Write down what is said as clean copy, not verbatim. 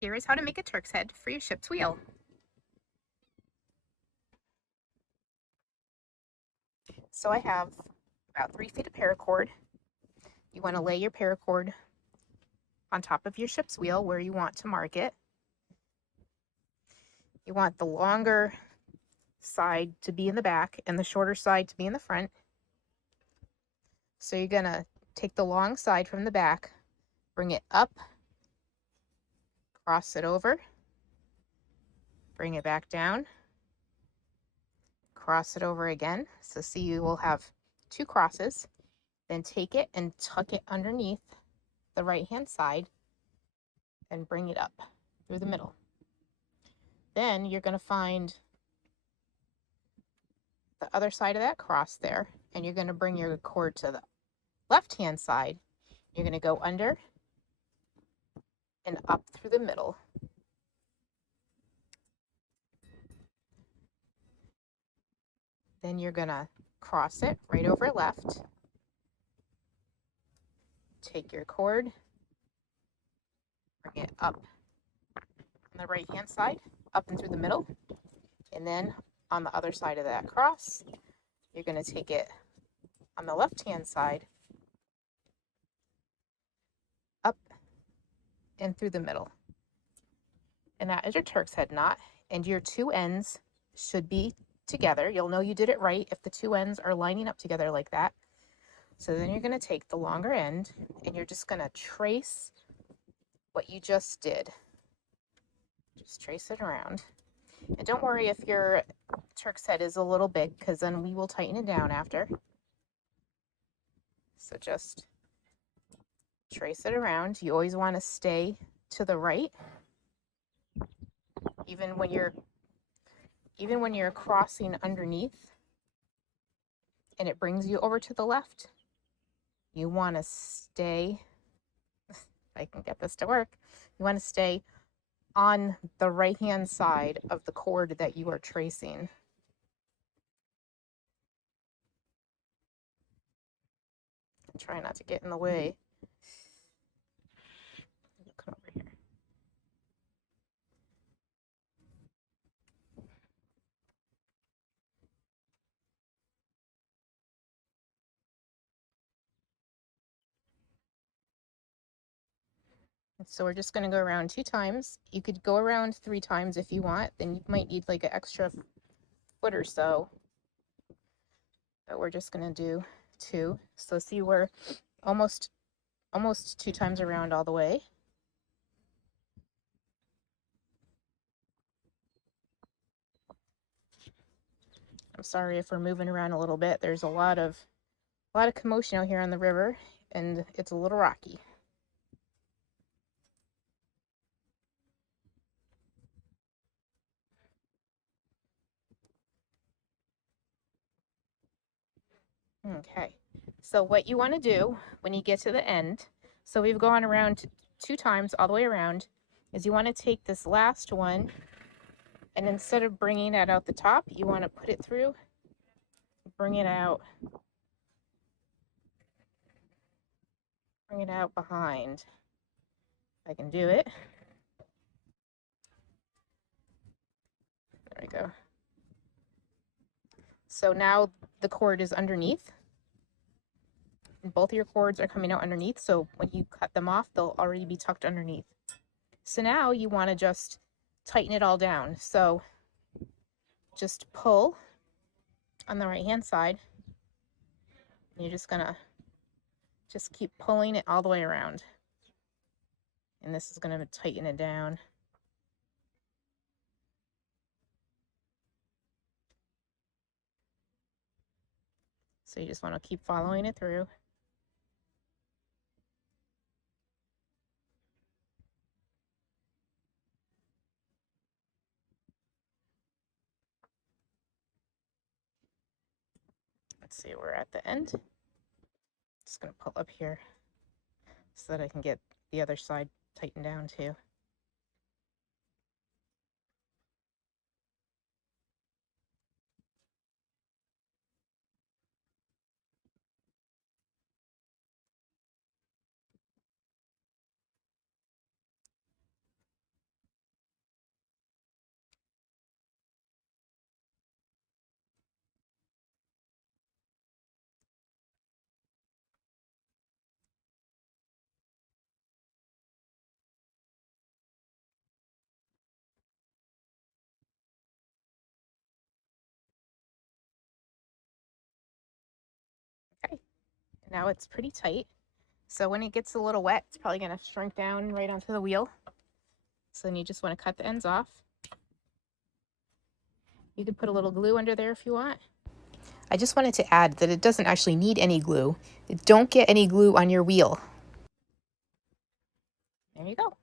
Here is how to make a Turk's head for your ship's wheel. So I have about 3 feet of paracord. You want to lay your paracord on top of your ship's wheel where you want to mark it. You want the longer side to be in the back and the shorter side to be in the front. So you're going to take the long side from the back, bring it up, cross it over, bring it back down, cross it over again. So see, you will have 2 crosses. Then take it and tuck it underneath the right hand side and bring it up through the middle. Then you're going to find the other side of that cross there, and you're going to bring your cord to the left hand side. You're going to go under and up through the middle. Then you're going to cross it right over left. Take your cord, bring it up on the right hand side, up and through the middle. And then on the other side of that cross, you're going to take it on the left hand side, up and through the middle. And that is your Turk's head knot. And your 2 ends should be together. You'll know you did it right if the 2 ends are lining up together like that. So then you're going to take the longer end and you're just going to trace what you just did. Just trace it around. And don't worry if your Turk's head is a little big, because then we will tighten it down after. So just trace it around. You always want to stay to the right. Even when you're crossing underneath and it brings you over to the left, you want to stay, if I can get this to work, you want to stay on the right hand side of the cord that you are tracing. Try not to get in the way. Come over here. So we're just going to go around 2 times. You could go around 3 times if you want. Then you might need like an extra foot or so. But we're just going to do 2. So see, we're almost 2 times around all the way. I'm sorry if we're moving around a little bit. There's a lot of commotion out here on the river, and it's a little rocky. Okay, so what you want to do when you get to the end, so we've gone around 2 times all the way around, is you want to take this last one, and instead of bringing it out the top, you want to put it through, bring it out behind. If I can do it. There we go. So now the cord is underneath. And both of your cords are coming out underneath, so when you cut them off, they'll already be tucked underneath. So now you want to just tighten it all down. So just pull on the right hand side. And you're just gonna just keep pulling it all the way around. And this is gonna tighten it down. So you just want to keep following it through. Let's see, we're at the end. Just gonna pull up here so that I can get the other side tightened down too. Now it's pretty tight. So when it gets a little wet, it's probably going to shrink down right onto the wheel. So then you just want to cut the ends off. You can put a little glue under there if you want. I just wanted to add that it doesn't actually need any glue. Don't get any glue on your wheel. There you go.